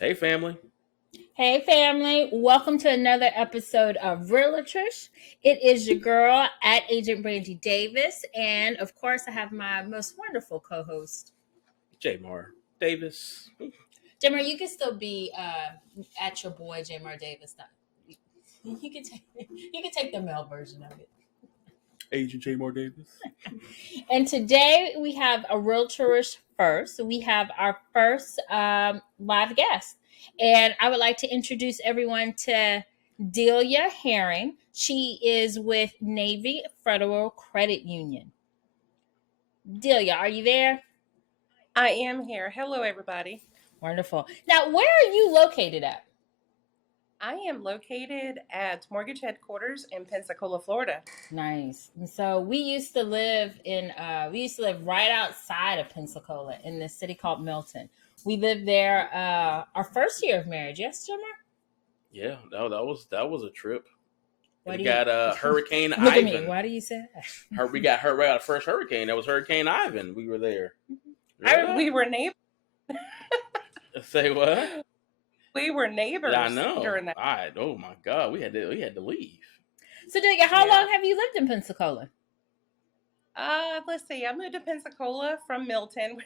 Hey, family. Hey, family. Welcome to another episode of Realtor.ish. It is your girl at Agent Brandy Davis. And of course, I have my most wonderful co-host, Jamar Davis. Jamar. You can still be at your boy, Jamar Davis. You can take the male version of it. Agent Jamar Davis. And today we have a Realtor.ish first. We have our first live guest. And I would like to introduce everyone to Delia Herring. She is with Navy Federal Credit Union. Delia, are you there? I am here. Hello, everybody. Wonderful. Now, where are you located at? I am located at Mortgage Headquarters in Pensacola, Florida. Nice. And so we used to live right outside of Pensacola in this city called Milton. We lived there our first year of marriage. Yes, Jimmer? Yeah, that was a trip. We got Hurricane Look Ivan. at me. Why do you say that? We got hurt right out of the first hurricane. That was Hurricane Ivan. We were there. We were neighbors. Say what? We were neighbors. Yeah, I know. During that. Oh my God, we had to leave. So, Delia, how long have you lived in Pensacola? Let's see. I moved to Pensacola from Milton,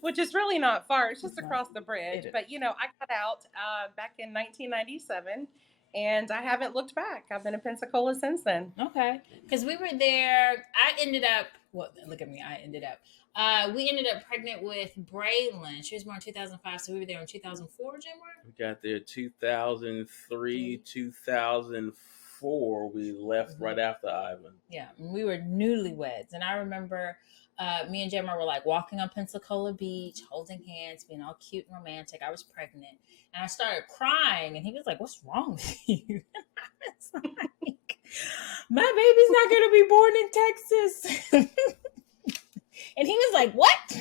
which is really not far. It's just across the bridge. But, I got out back in 1997, and I haven't looked back. I've been in Pensacola since then. Okay. Because we were there. We ended up pregnant with Braylon. She was born in 2005, so we were there in 2004, Jimmer? We got there 2003, 2004. We left right after Ivan. Yeah, we were newlyweds. And I remember me and Jimmer were like walking on Pensacola Beach, holding hands, being all cute and romantic. I was pregnant. And I started crying. And he was like, "What's wrong with you?" And I was like, "My baby's not going to be born in Texas." And he was like, "What?"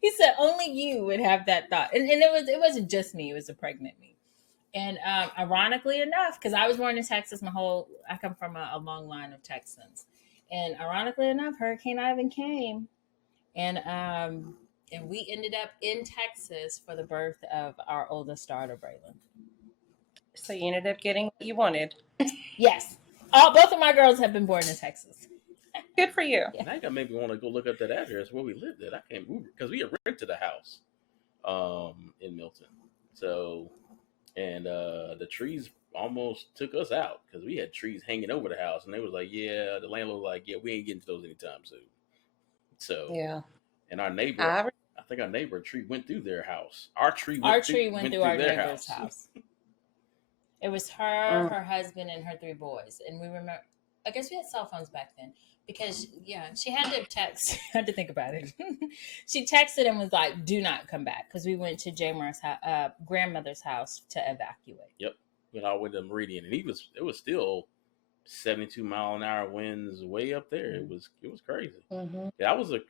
he said, "Only you would have that thought." And it wasn't just me, it was a pregnant me. And ironically enough, because I was born in Texas, I come from a long line of Texans. And ironically enough, Hurricane Ivan came, and we ended up in Texas for the birth of our oldest daughter, Braylon. So you ended up getting what you wanted. Yes. Both of my girls have been born in Texas. Good for you. Yeah. That made me want to go look up that address where we lived at. I can't move because we had rented a house in Milton. So, and the trees almost took us out because we had trees hanging over the house, and they was like, "Yeah," the landlord was like, "Yeah, we ain't getting to those anytime soon." So yeah. And our neighbor, I think our neighbor tree went through their house. Our tree went through our neighbor's house. It was her, her husband, and her 3 boys. And we remember, I guess we had cell phones back then. Because, she had to text. I had to think about it. She texted and was like, "Do not come back." Because we went to Jamar's grandmother's house to evacuate. Yep. Went all the way to Meridian. And it was still 72 mile an hour winds way up there. It was crazy. Mm-hmm. That was a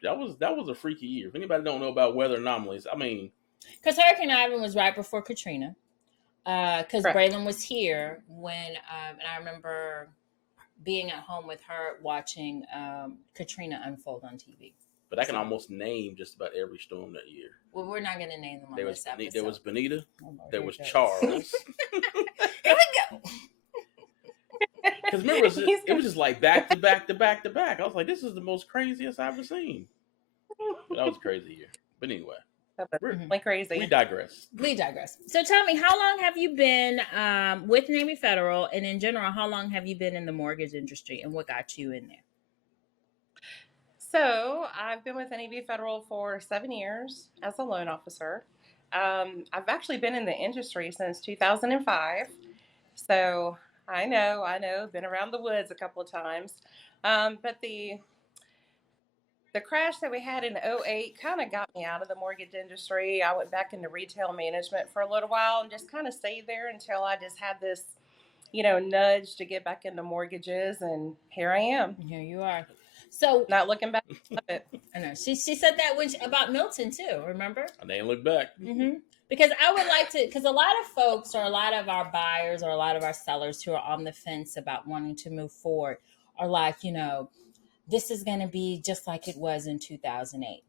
freaky year. If anybody don't know about weather anomalies, I mean, because Hurricane Ivan was right before Katrina. Because Braylon was here when, and I remember being at home with her watching Katrina unfold on TV. But I can almost name just about every storm that year. Well, we're not going to name them on this episode. There was Benita. There was Charles. Here we go. Because remember, it was just like back to back to back to back. I was like, this is the most craziest I've ever seen. But that was a crazy year. But anyway. Like crazy. We digress. So tell me, how long have you been with Navy Federal, and in general, how long have you been in the mortgage industry, and what got you in there? So I've been with Navy Federal for 7 years as a loan officer. I've actually been in the industry since 2005. So I know, been around the woods a couple of times. But the the crash that we had in '08 kind of got me out of the mortgage industry. I went back into retail management for a little while and just kind of stayed there until I just had this, nudge to get back into mortgages. And here I am. Here you are. So Not looking back. Love it. I know she said that about Milton too. Remember? And they ain't look back. Mm-hmm. Because I would like to, because a lot of folks or a lot of our buyers or a lot of our sellers who are on the fence about wanting to move forward are like, this is going to be just like it was in 2008.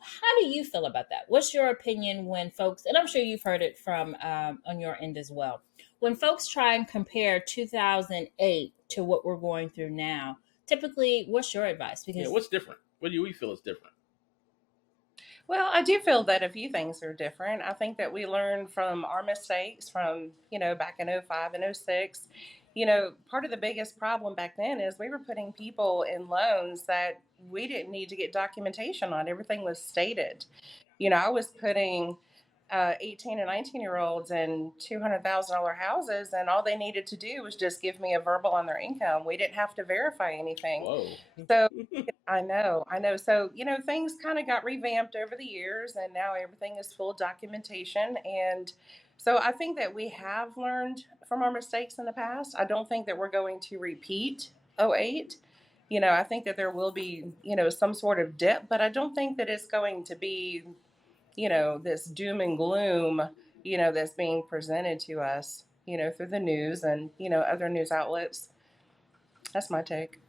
How do you feel about that? What's your opinion when folks, and I'm sure you've heard it from on your end as well, when folks try and compare 2008 to what we're going through now, typically, what's your advice? Because what's different? What do we feel is different? Well, I do feel that a few things are different. I think that we learned from our mistakes from, back in '05 and '06. Part of the biggest problem back then is we were putting people in loans that we didn't need to get documentation on. Everything was stated. I was putting 18 and 19-year-olds in $200,000 houses, and all they needed to do was just give me a verbal on their income. We didn't have to verify anything. Whoa. So I know. So, things kind of got revamped over the years, and now everything is full documentation. And so I think that we have learned from our mistakes in the past. I don't think that we're going to repeat '08. I think that there will be, some sort of dip, but I don't think that it's going to be, this doom and gloom, that's being presented to us, through the news and, other news outlets. That's my take.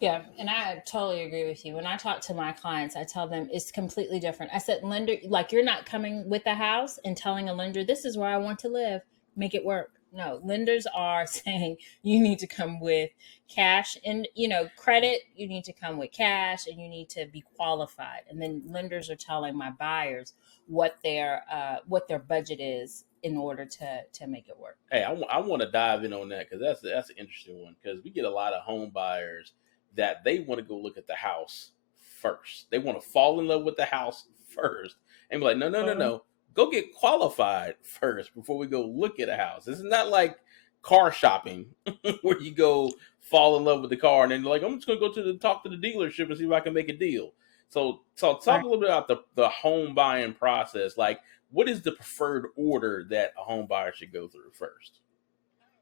Yeah, and I totally agree with you. When I talk to my clients, I tell them it's completely different. I said, lender, like you're not coming with a house and telling a lender, this is where I want to live, make it work. No, lenders are saying you need to come with cash and, credit, you need to come with cash and you need to be qualified. And then lenders are telling my buyers what their budget is in order to make it work. Hey, I want to dive in on that because that's an interesting one because we get a lot of home buyers that they want to go look at the house first. They want to fall in love with the house first and be like, no. Go get qualified first before we go look at a house. This is not like car shopping where you go fall in love with the car and then you're like, I'm just going to go talk to the dealership and see if I can make a deal. So talk a little bit about the home buying process. Like, what is the preferred order that a home buyer should go through first?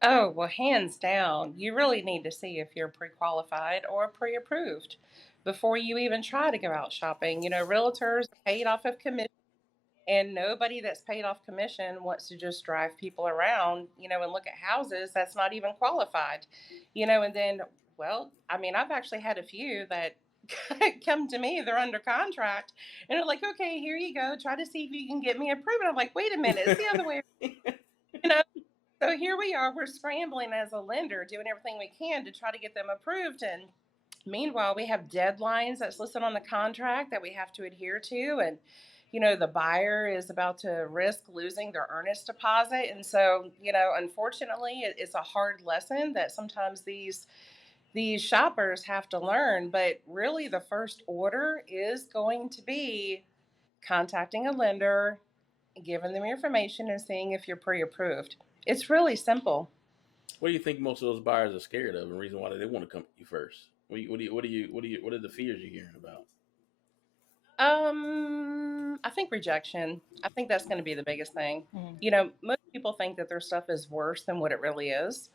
Oh, well, hands down, you really need to see if you're pre-qualified or pre-approved before you even try to go out shopping. Realtors are paid off of commission, and nobody that's paid off commission wants to just drive people around, and look at houses that's not even qualified, and then, well, I've actually had a few that come to me, they're under contract, and they're like, okay, here you go, try to see if you can get me approved. And I'm like, wait a minute, it's the other way. So here we are, we're scrambling as a lender, doing everything we can to try to get them approved. And meanwhile, we have deadlines that's listed on the contract that we have to adhere to. And, the buyer is about to risk losing their earnest deposit. And so, unfortunately, it's a hard lesson that sometimes these shoppers have to learn. But really, the first order is going to be contacting a lender, giving them your information, and seeing if you're pre-approved. It's really simple. What do you think most of those buyers are scared of, and the reason why they want to come to you first? What are the fears you're hearing about? I think rejection. I think that's going to be the biggest thing. Most people think that their stuff is worse than what it really is.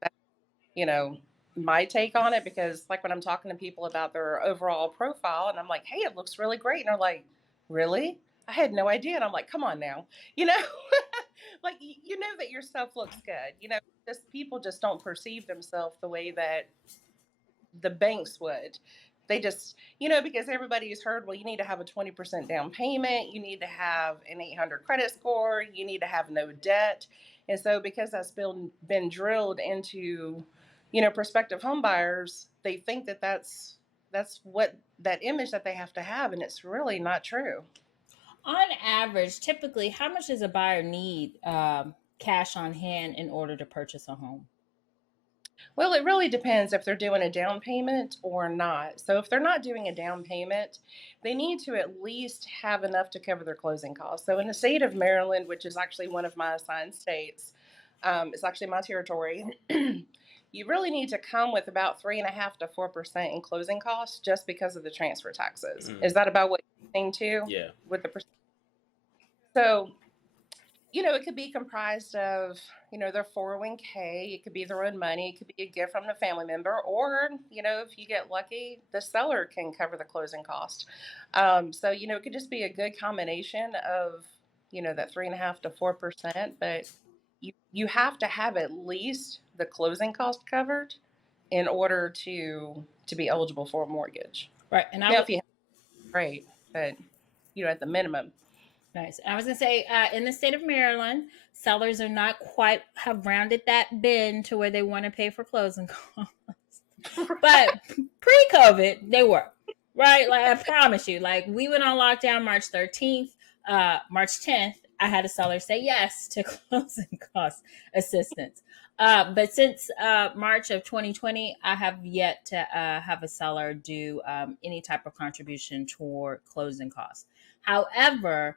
That's, my take on it, because like when I'm talking to people about their overall profile and I'm like, hey, it looks really great. And they're like, really? I had no idea. And I'm like, come on now, like, that your stuff looks good. Just people just don't perceive themselves the way that the banks would. They just, because everybody's heard, well, you need to have a 20% down payment. You need to have an 800 credit score. You need to have no debt. And so because that's been drilled into, prospective home buyers, they think that that's what that image that they have to have. And it's really not true. On average, typically, how much does a buyer need cash on hand in order to purchase a home? Well, it really depends if they're doing a down payment or not. So if they're not doing a down payment, they need to at least have enough to cover their closing costs. So in the state of Maryland, which is actually one of my assigned states, it's actually my territory, you really need to come with about 3.5% to 4% in closing costs just because of the transfer taxes. Is that about what you're saying too? Yeah. With the percent? So, it could be comprised of, their 401k. It could be their own money. It could be a gift from a family member. Or, if you get lucky, the seller can cover the closing cost. So, it could just be a good combination of, that 3.5% to 4%. But you have to have at least the closing cost covered in order to be eligible for a mortgage. Right. And if you have, great, but, at the minimum. Nice. I was going to say, in the state of Maryland, sellers are not quite have rounded that bend to where they want to pay for closing costs. But pre-COVID, they were. Right? Like, I promise you. Like, we went on lockdown March 13th. March 10th, I had a seller say yes to closing cost assistance. But since March of 2020, I have yet to have a seller do any type of contribution toward closing costs. However,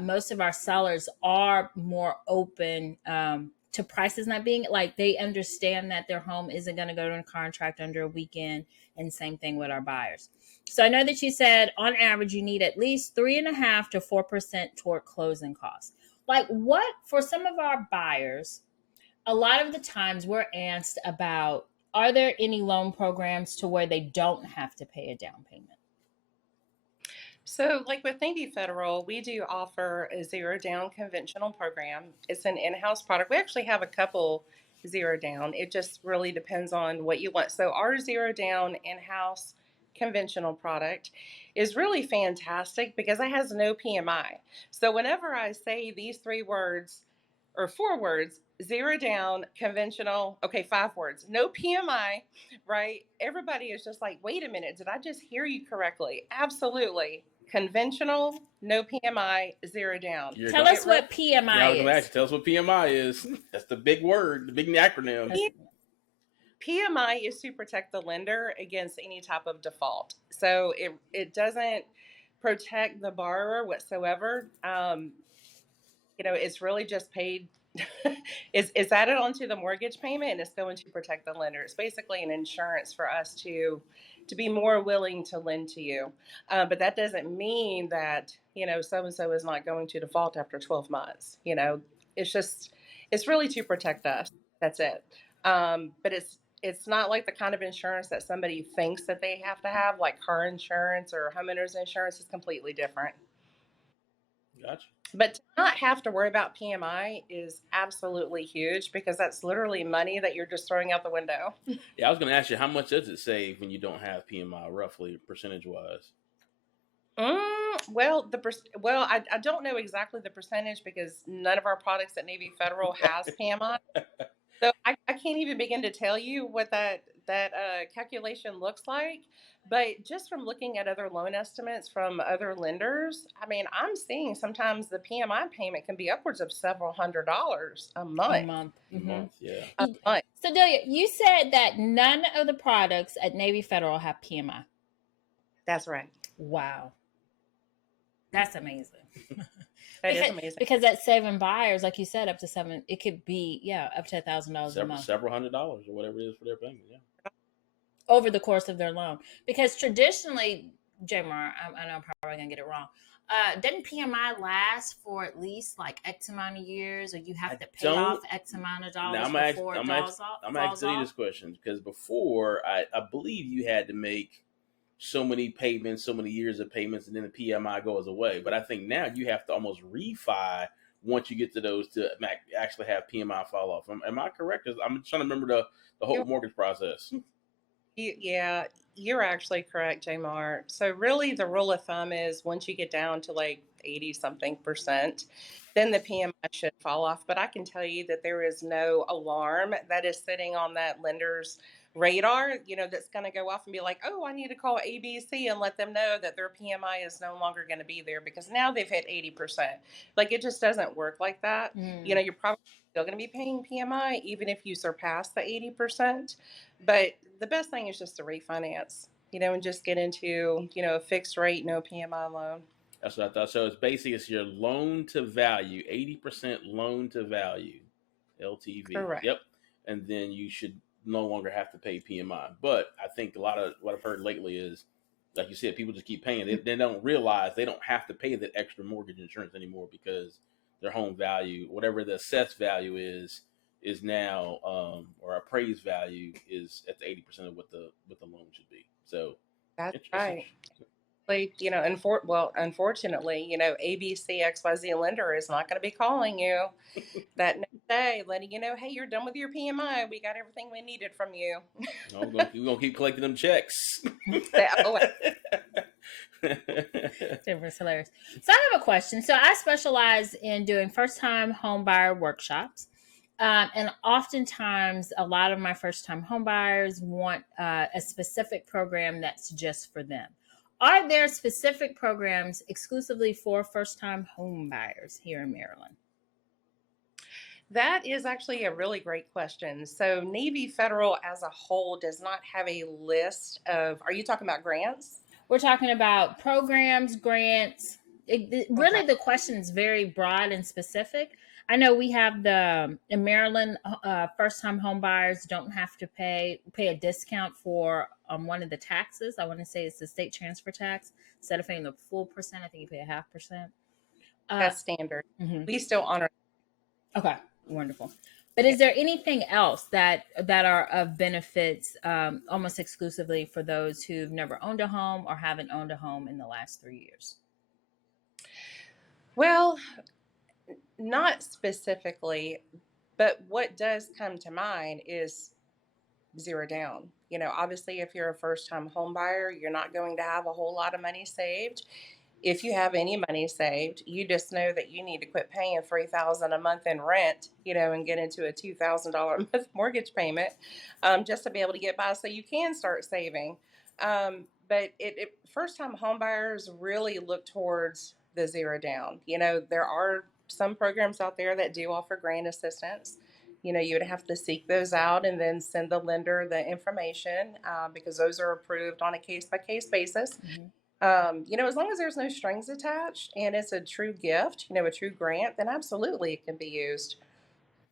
most of our sellers are more open to prices not being like they understand that their home isn't going to go to a contract under a weekend, and same thing with our buyers. So I know that you said on average you need at least 3.5% to 4% toward closing costs. Like, what for some of our buyers, a lot of the times we're asked about, are there any loan programs to where they don't have to pay a down payment? So, like with Navy Federal, we do offer a zero down conventional program. It's an in-house product. We actually have a couple zero down. It just really depends on what you want. So, our zero down in-house conventional product is really fantastic because it has no PMI. So, whenever I say these 3 words or 4 words, zero down, conventional, okay, 5 words, no PMI, right? Everybody is just like, wait a minute, did I just hear you correctly? Absolutely. Conventional, no PMI, zero down. Tell us what PMI is. Tell us what PMI is. That's the big word, the big acronym. PMI is to protect the lender against any type of default. So it doesn't protect the borrower whatsoever. It's really just paid. It's added onto the mortgage payment, and it's going to protect the lender. It's basically an insurance for us to be more willing to lend to you. But that doesn't mean that, so-and-so is not going to default after 12 months. It's really to protect us. That's it. But it's not like the kind of insurance that somebody thinks that they have to have, like car insurance or homeowners insurance. Is completely different. Gotcha. But to not have to worry about PMI is absolutely huge because that's literally money that you're just throwing out the window. Yeah, I was going to ask you, how much does it save when you don't have PMI, roughly, percentage-wise? Well, I don't know exactly the percentage because none of our products at Navy Federal has PMI. So I can't even begin to tell you what that calculation looks like. But just from looking at other loan estimates from other lenders, I mean, I'm seeing sometimes the PMI payment can be upwards of several $100s a month. A month, yeah. A month. So Delia, you said that none of the products at Navy Federal have PMI. That's right. Wow. That's amazing. That is amazing. Because that's saving buyers, like you said, up to it could be, up to $1,000 a month. Several $100s or whatever it is for their payment, yeah. Over the course of their loan. Because traditionally, Jamar, I know I'm probably going to get it wrong, doesn't PMI last for at least like X amount of years, or you have to pay off X amount of dollars before it falls off? I'm going to ask you this question, because before, I believe you had to make so many payments, so many years of payments, and then the PMI goes away. But I think now you have to almost refi once you get to those to actually have PMI fall off. Am I correct? I'm trying to remember the whole mortgage process. Yeah, you're actually correct, Jamar. So really the rule of thumb is once you get down to like 80-something%, then the PMI should fall off. But I can tell you that there is no alarm that is sitting on that lender's radar, that's going to go off and be like, oh, I need to call ABC and let them know that their PMI is no longer going to be there because now they've hit 80%. Like, it just doesn't work like that. You're probably still going to be paying PMI even if you surpass the 80%. But the best thing is just to refinance, and just get into, a fixed rate, no PMI loan. That's what I thought. So it's your loan to value, 80% loan to value, LTV. Correct. Yep. And then you should no longer have to pay PMI. But I think a lot of what I've heard lately is, like you said, people just keep paying. They don't realize they don't have to pay that extra mortgage insurance anymore because their home value, whatever the assessed value is now, or appraised value is at the 80% of what the loan should be. So That's it's right. Unfortunately, ABC XYZ lender is not going to be calling you that next day, letting you know, hey, you're done with your PMI. We got everything we needed from you. we're gonna keep collecting them checks. Oh, It was hilarious. So I have a question. So I specialize in doing first-time home buyer workshops. And oftentimes, a lot of my first-time home buyers want a specific program that's just for them. Are there specific programs exclusively for first-time home buyers here in Maryland? that is actually a really great question. So Navy Federal as a whole does not have a list of, are you talking about grants? We're talking about programs, grants. Really, Okay. the question is very broad and specific. I know we have in Maryland, first-time home buyers don't have to pay a discount for one of the taxes. I want to say it's the state transfer tax. Instead of paying the full percent, I think you pay a 0.5%. That's standard. Mhm. We still honor. Okay, wonderful. But is there anything else that are of benefits almost exclusively for those who've never owned a home or haven't owned a home in the last 3 years? Well, not specifically, but what does come to mind is zero down. Obviously, if you're a first time home buyer, you're not going to have a whole lot of money saved. If you have any money saved, you just know that you need to quit paying $3,000 a month in rent, and get into a $2,000 a month mortgage payment, just to be able to get by, so you can start saving. But first time home buyers really look towards the zero down. There are some programs out there that do offer grant assistance. You would have to seek those out and then send the lender the information, because those are approved on a case by case basis. As long as there's no strings attached and it's a true gift, a true grant, then absolutely it can be used.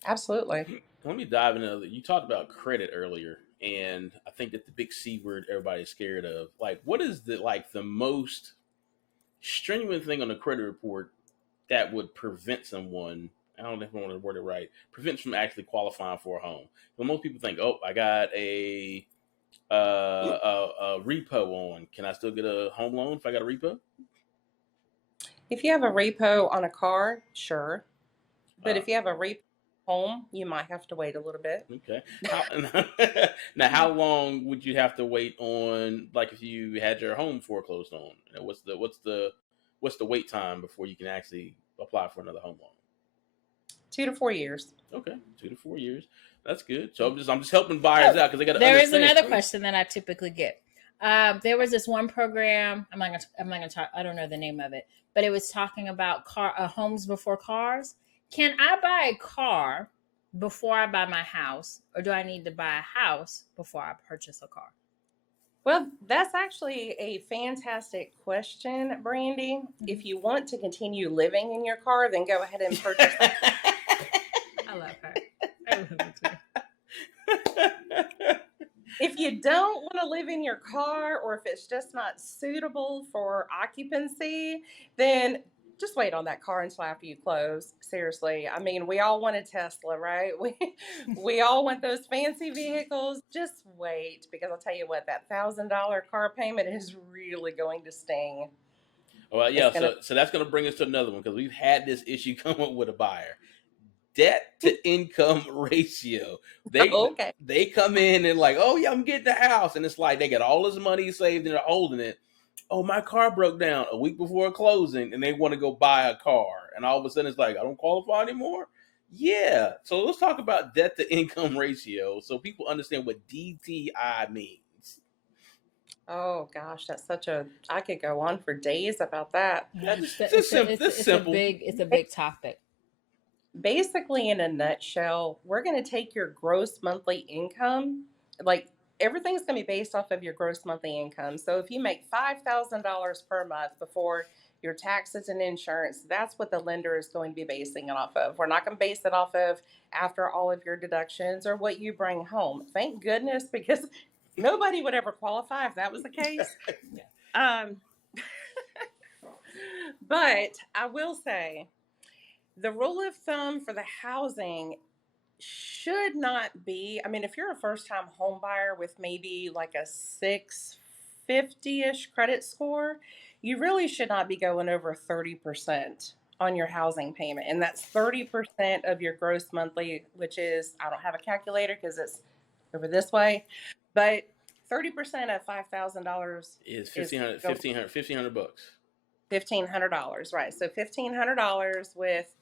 Absolutely. Let me dive into. You talked about credit earlier, and I think that the big C word everybody's scared of. Like, what is the most strenuous thing on the credit report that would prevent someone? I don't know if I want to word it right. Prevents from actually qualifying for a home. Well, most people think, oh, I got a repo on. Can I still get a home loan if I got a repo? If you have a repo on a car, sure. But if you have a repo home, you might have to wait a little bit. Okay. Now, how long would you have to wait on, like, if you had your home foreclosed on? What's the wait time before you can actually apply for another home loan? 2 to 4 years. Okay, 2 to 4 years. That's good. So I'm just helping buyers out because they got to. There is another question that I typically get. There was this one program. I'm not gonna talk. I don't know the name of it, but it was talking about homes before cars. Can I buy a car before I buy my house, or do I need to buy a house before I purchase a car? Well, that's actually a fantastic question, Brandy. If you want to continue living in your car, then go ahead and purchase it. I love her. I love her too. If you don't want to live in your car, or if it's just not suitable for occupancy, then just wait on that car until after you close. Seriously. I mean, we all want a Tesla, right? We all want those fancy vehicles. Just wait, because I'll tell you what, that $1,000 car payment is really going to sting. Well, yeah. So that's going to bring us to another one, because we've had this issue come up with a buyer. Debt to income ratio. They come in and like, oh yeah, I'm getting the house, and it's like they got all this money saved and they're holding it. Oh, my car broke down a week before closing, and they want to go buy a car, and all of a sudden it's like, I don't qualify anymore. Yeah. So let's talk about debt to income ratio, so people understand what DTI means. Oh gosh, I could go on for days about that. It's a big topic. Basically, in a nutshell, we're going to take your gross monthly income. Like, everything's going to be based off of your gross monthly income. So if you make $5,000 per month before your taxes and insurance. That's what the lender is going to be basing it off of. We're not going to base it off of after all of your deductions or what you bring home. Thank goodness, because nobody would ever qualify if that was the case. Um, but I will say the rule of thumb for the housing should not be, I mean, if you're a first time home buyer with maybe like a 650-ish credit score, you really should not be going over 30% on your housing payment. And that's 30% of your gross monthly, which is, I don't have a calculator because it's over this way, but 30% of $5,000 is $1,500 bucks. $1,500, right? So $1,500 with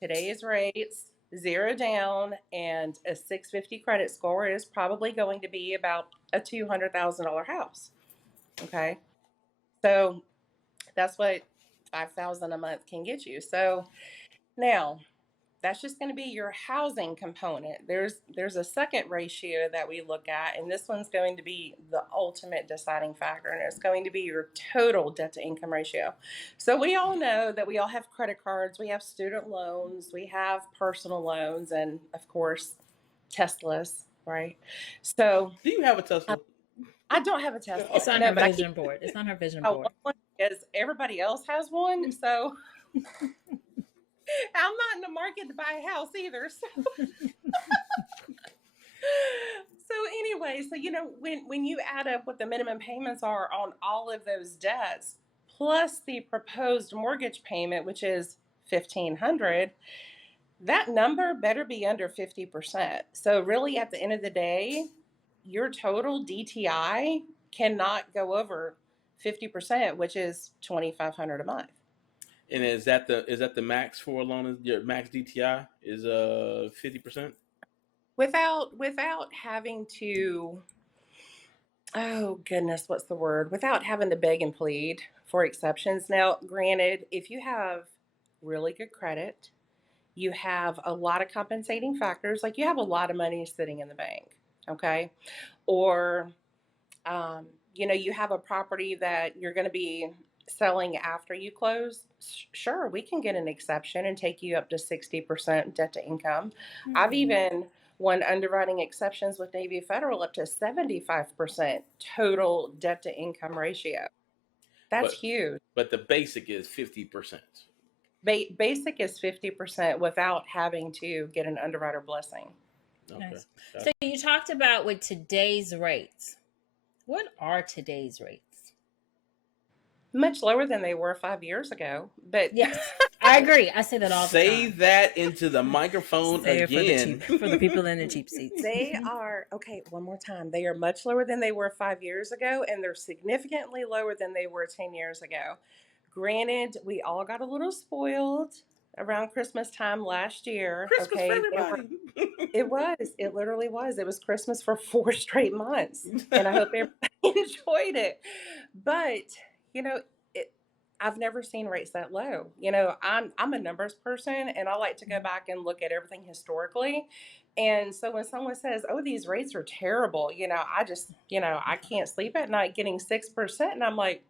today's rates, 0 down, and a 650 credit score is probably going to be about a $200,000 house. Okay, so that's what $5,000 a month can get you. So now that's just going to be your housing component. There's a second ratio that we look at, and this one's going to be the ultimate deciding factor, and it's going to be your total debt to income ratio. So we all know that we all have credit cards, we have student loans, we have personal loans, and of course Teslas, right? So do you have a Tesla? I don't have a Tesla. It's on her vision board. It's on her vision board. Because everybody else has one, so I'm not in the market to buy a house either. So, anyway, so when you add up what the minimum payments are on all of those debts, plus the proposed mortgage payment, which is $1,500, that number better be under 50%. So really, at the end of the day, your total DTI cannot go over 50%, which is $2,500 a month. And is that the max for a loan? Your max DTI is 50%? Without having to, oh goodness, what's the word? Without having to beg and plead for exceptions. Now, granted, if you have really good credit, you have a lot of compensating factors, like you have a lot of money sitting in the bank, okay? Or, you have a property that you're going to be selling after you close, sure, we can get an exception and take you up to 60% debt to income. Mm-hmm. I've even won underwriting exceptions with Navy Federal up to 75% total debt to income ratio. That's huge. But the basic is 50%. Basic is 50% without having to get an underwriter blessing. Okay. Nice. So you talked about with today's rates. What are today's rates? Much lower than they were 5 years ago, but yes, I agree. I say that all the time. Say that into the microphone again. For the people in the cheap seats. They are, okay, one more time. They are much lower than they were 5 years ago, and they're significantly lower than they were 10 years ago. Granted, we all got a little spoiled around Christmas time last year. Christmas for everybody. It literally was. It was Christmas for 4 straight months, and I hope everybody enjoyed it. But I've never seen rates that low. I'm a numbers person, and I like to go back and look at everything historically. And so when someone says, "Oh, these rates are terrible," I just, I can't sleep at night getting 6%, and I'm like,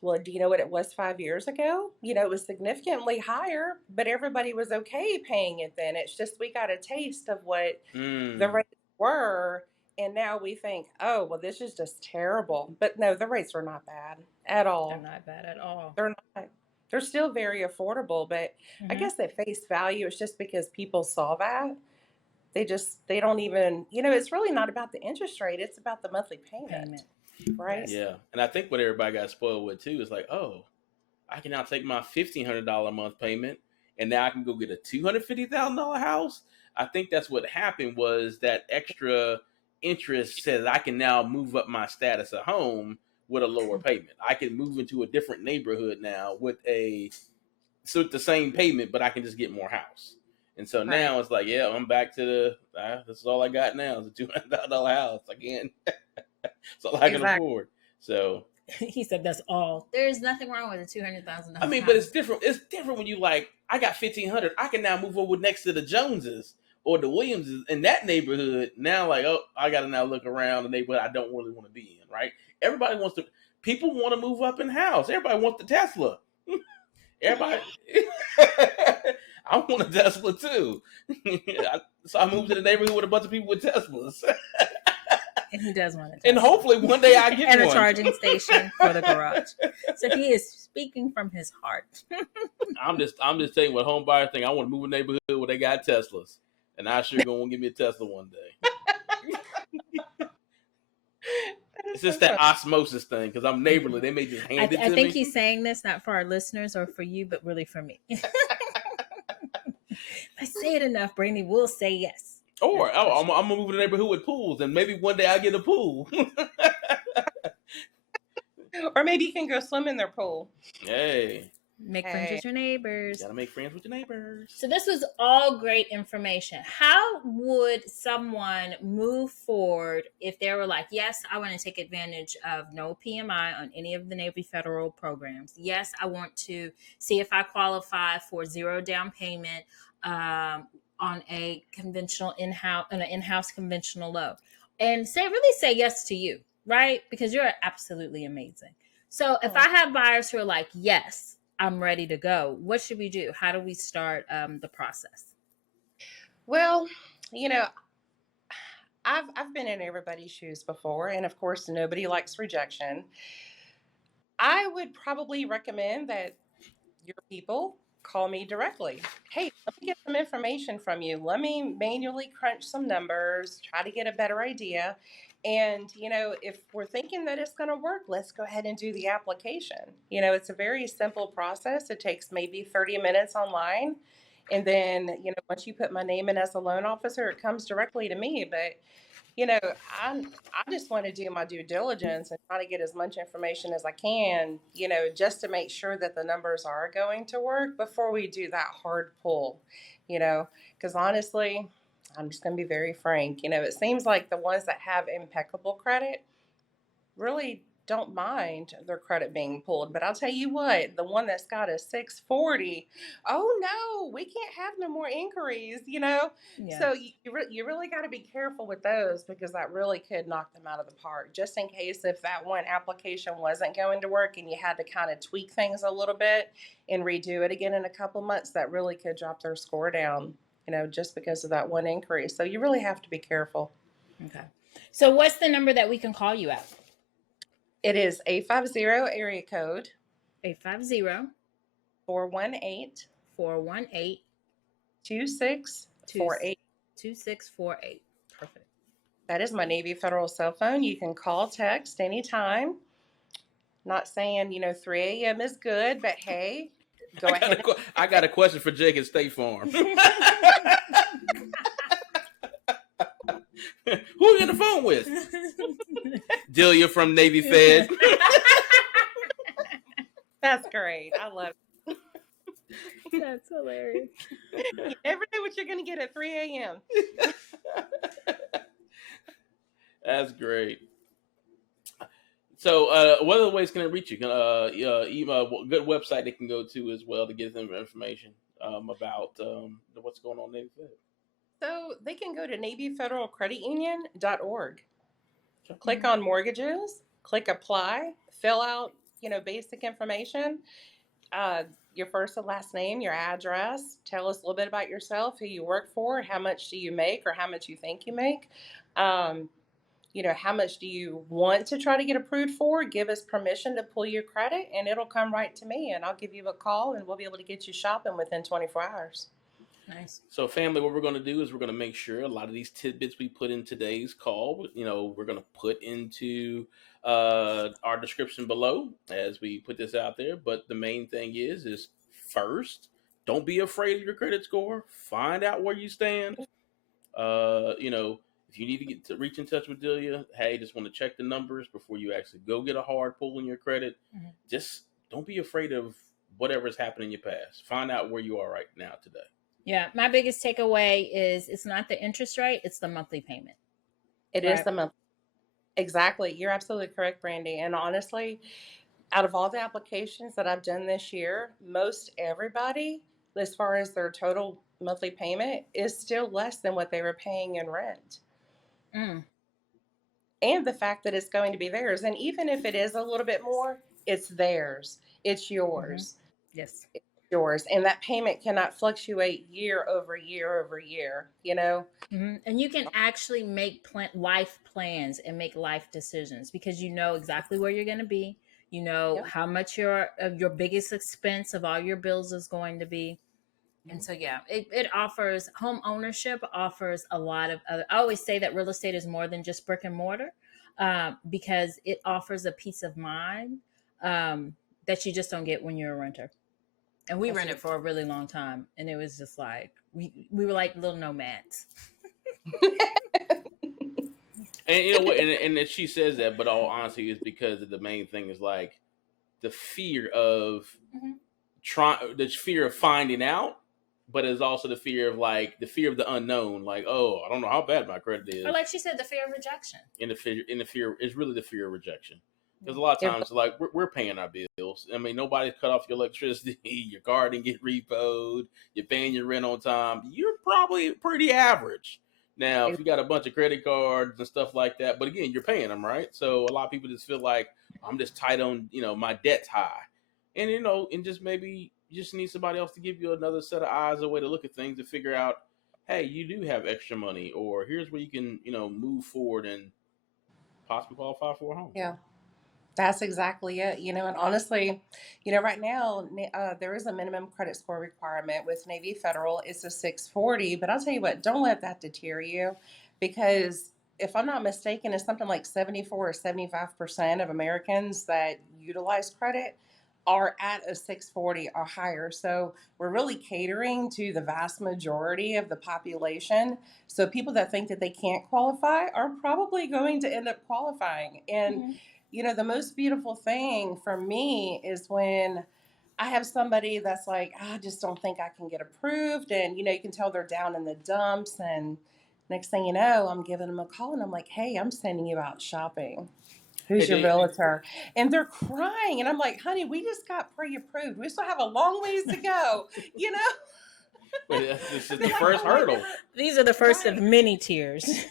well, do you know what it was 5 years ago? It was significantly higher, but everybody was okay paying it then. It's just we got a taste of what the rates were. And now we think, oh, well, this is just terrible. But no, the rates are not bad at all. They're not bad at all. They're not. They're still very affordable. But I guess at face value, it's just because people saw that. They don't even, it's really not about the interest rate. It's about the monthly payment. Right? Yeah. And I think what everybody got spoiled with, too, is like, oh, I can now take my $1,500 a month payment, and now I can go get a $250,000 house. I think that's what happened was that extra interest says I can now move up my status at home with a lower payment. I can move into a different neighborhood now with the same payment, but I can just get more house. And so now it's like, yeah, I'm back to this is all I got now is a $200,000 house again. That's all I can afford. So he said that's all. There's nothing wrong with a $200,000. I mean, but it's different. It's different when you I got $1,500. I can now move over next to the Joneses or the Williamses in that neighborhood. Now, I got to now look around the neighborhood I don't really want to be in. Right? People want to move up in house. Everybody wants the Tesla. Everybody, I want a Tesla too. So I moved to the neighborhood with a bunch of people with Teslas. And he does want a Tesla. And hopefully one day I get and one. a charging station for the garage. So he is speaking from his heart. I'm just telling you what home buyer think. I want to move a neighborhood where they got Teslas, and I sure gonna give me a Tesla one day. It's just that osmosis thing because I'm neighborly. They may just hand it to me. I think he's saying this not for our listeners or for you, but really for me. If I say it enough, Brandy will say yes. Or I'm gonna move to the neighborhood with pools, and maybe one day I get a pool. Or maybe you can go swim in their pool. Hey. Make friends with your neighbors. You gotta make friends with your neighbors. So this was all great information. How would someone move forward if they were like, yes, I want to take advantage of no PMI on any of the Navy federal programs. Yes, I want to see if I qualify for 0 down payment on a conventional in-house conventional loan. And really say yes to you, right? Because you're absolutely amazing. So if I have buyers who are like, yes, I'm ready to go, what should we do? How do we start the process? Well, I've been in everybody's shoes before, and of course, nobody likes rejection. I would probably recommend that your people call me directly. Hey, let me get some information from you. Let me manually crunch some numbers, try to get a better idea. And, if we're thinking that it's going to work, let's go ahead and do the application. It's a very simple process. It takes maybe 30 minutes online. And then, once you put my name in as a loan officer, it comes directly to me. But, I just want to do my due diligence and try to get as much information as I can, just to make sure that the numbers are going to work before we do that hard pull, because honestly, I'm just going to be very frank. It seems like the ones that have impeccable credit really don't mind their credit being pulled. But I'll tell you what, the one that's got a 640, oh no, we can't have no more inquiries, Yeah. So you really got to be careful with those, because that really could knock them out of the park. Just in case if that one application wasn't going to work and you had to kind of tweak things a little bit and redo it again in a couple months, that really could drop their score down, just because of that one inquiry. So you really have to be careful. Okay. So what's the number that we can call you at? It is 850 area code 850 418 418 2648. 2648. Perfect. That is my Navy Federal cell phone. You can call, text anytime. Not saying, 3 a.m. is good, but hey, go ahead. I got a question for Jake at State Farm. Who are you on the phone with? Delia from Navy Fed. That's great. I love it. That's hilarious. You never know what you're going to get at 3 a.m. That's great. So, what other ways can I reach you? Email, good website they can go to as well to get them information about what's going on in Navy Fed. So they can go to NavyFederalCreditUnion.org. Click on mortgages, click apply, fill out, basic information, your first and last name, your address, tell us a little bit about yourself, who you work for, how much do you make or how much you think you make, how much do you want to try to get approved for, give us permission to pull your credit, and it'll come right to me, and I'll give you a call, and we'll be able to get you shopping within 24 hours. Nice. So, family, what we're going to do is we're going to make sure a lot of these tidbits we put in today's call, we're going to put into our description below as we put this out there. But the main thing is first, don't be afraid of your credit score. Find out where you stand. If you need to get to reach in touch with Delia, hey, just want to check the numbers before you actually go get a hard pull in your credit. Mm-hmm. Just don't be afraid of whatever's happened in your past. Find out where you are right now today. Yeah, my biggest takeaway is it's not the interest rate, it's the monthly payment. It is the month. Exactly. You're absolutely correct, Brandy. And honestly, out of all the applications that I've done this year, most everybody, as far as their total monthly payment, is still less than what they were paying in rent. And the fact that it's going to be theirs. And even if it is a little bit more, it's theirs. It's yours. Mm-hmm. Yes. yours, and that payment cannot fluctuate year over year over year, you know? And you can actually make life plans and make life decisions because you know exactly where you're going to be. You know Yep. how much your biggest expense of all your bills is going to be. And so, yeah, it offers home ownership offers a lot of. I always say that real estate is more than just brick and mortar, because it offers a peace of mind that you just don't get when you're a renter. And we That's rented it. for a really long time, and it was just like we were like little nomads. And you know what? And that she says that, but all honesty is because the main thing is like the fear of the fear of finding out, but it's also the fear of the unknown. Like, oh, I don't know how bad my credit is. Or like she said, the fear of rejection. In the fear is really the fear of rejection. Because a lot of times, like we're paying our bills. I mean, nobody's cut off your electricity, your car didn't get repoed, you're paying your rent on time. You're probably pretty average. Now, if you got a bunch of credit cards and stuff like that, but again, you're paying them, right? So a lot of people just feel like I'm just tight on, my debt's high, and and just maybe you just need somebody else to give you another set of eyes, a way to look at things, to figure out, hey, you do have extra money, or here's where you can, move forward and possibly qualify for a home. Yeah. That's exactly it. And honestly, right now, there is a minimum credit score requirement with Navy Federal. It's a 640, but I'll tell you what, don't let that deter you, because if I'm not mistaken, it's something like 74 or 75% of Americans that utilize credit are at a 640 or higher. So we're really catering to the vast majority of the population. So people that think that they can't qualify are probably going to end up qualifying. And the most beautiful thing for me is when I have somebody that's like, I just don't think I can get approved. And, you can tell they're down in the dumps. And next thing you know, I'm giving them a call and I'm like, hey, I'm sending you out shopping. Who's your realtor? And they're crying. And I'm like, honey, we just got pre-approved. We still have a long ways to go, But this is the first hurdle. These are the first of many tiers.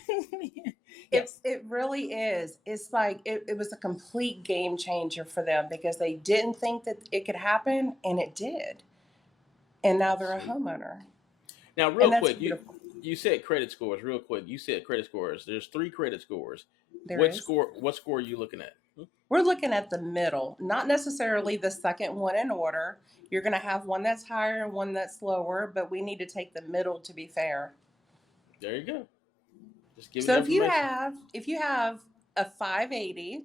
It really is. It's like it was a complete game changer for them because they didn't think that it could happen, and it did. And now they're a homeowner. Now, real quick, you said credit scores. Real quick, you said credit scores. There's 3 credit scores. What score are you looking at? We're looking at the middle, not necessarily the second one in order. You're going to have one that's higher and one that's lower, but we need to take the middle to be fair. There you go. So if you have a 580,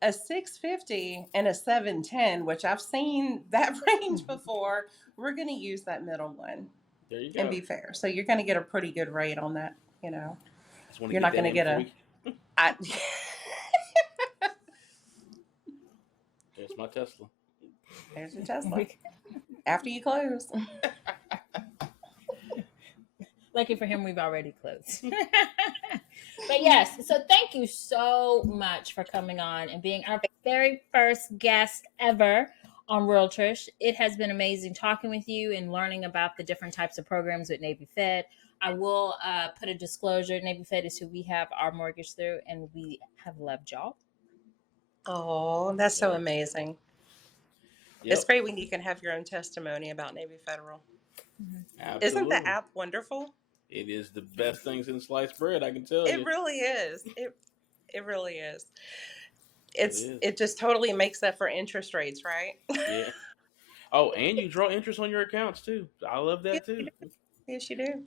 a 650, and a 710, which I've seen that range before, we're going to use that middle one. There you go. And be fair. So you're going to get a pretty good rate on that. You're not going to get a. There's my Tesla. There's your Tesla. After you close. Lucky for him, we've already closed. But yes, so thank you so much for coming on and being our very first guest ever on Realtor.ish. It has been amazing talking with you and learning about the different types of programs with Navy Fed. I will put a disclosure. Navy Fed is who we have our mortgage through, and we have loved y'all. Oh, that's so amazing. Yep. It's great when you can have your own testimony about Navy Federal. Mm-hmm. Isn't the app wonderful? It is the best thing since sliced bread, I can tell you. It really is. It really is. It just totally makes up for interest rates, right? Yeah. Oh, and you draw interest on your accounts too. I love that too. Yes, you do.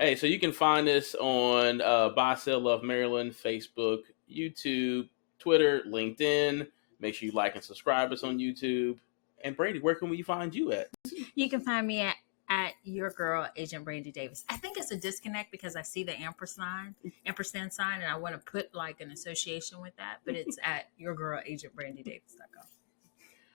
Hey, so you can find us on Buy Sell Love Maryland, Facebook, YouTube, Twitter, LinkedIn. Make sure you like and subscribe us on YouTube. And Brandy, where can we find you at? You can find me at your girl, Agent Brandy Davis. I think it's a disconnect because I see the ampersand sign, and I want to put like an association with that, but it's at yourgirlagentbrandydavis.com.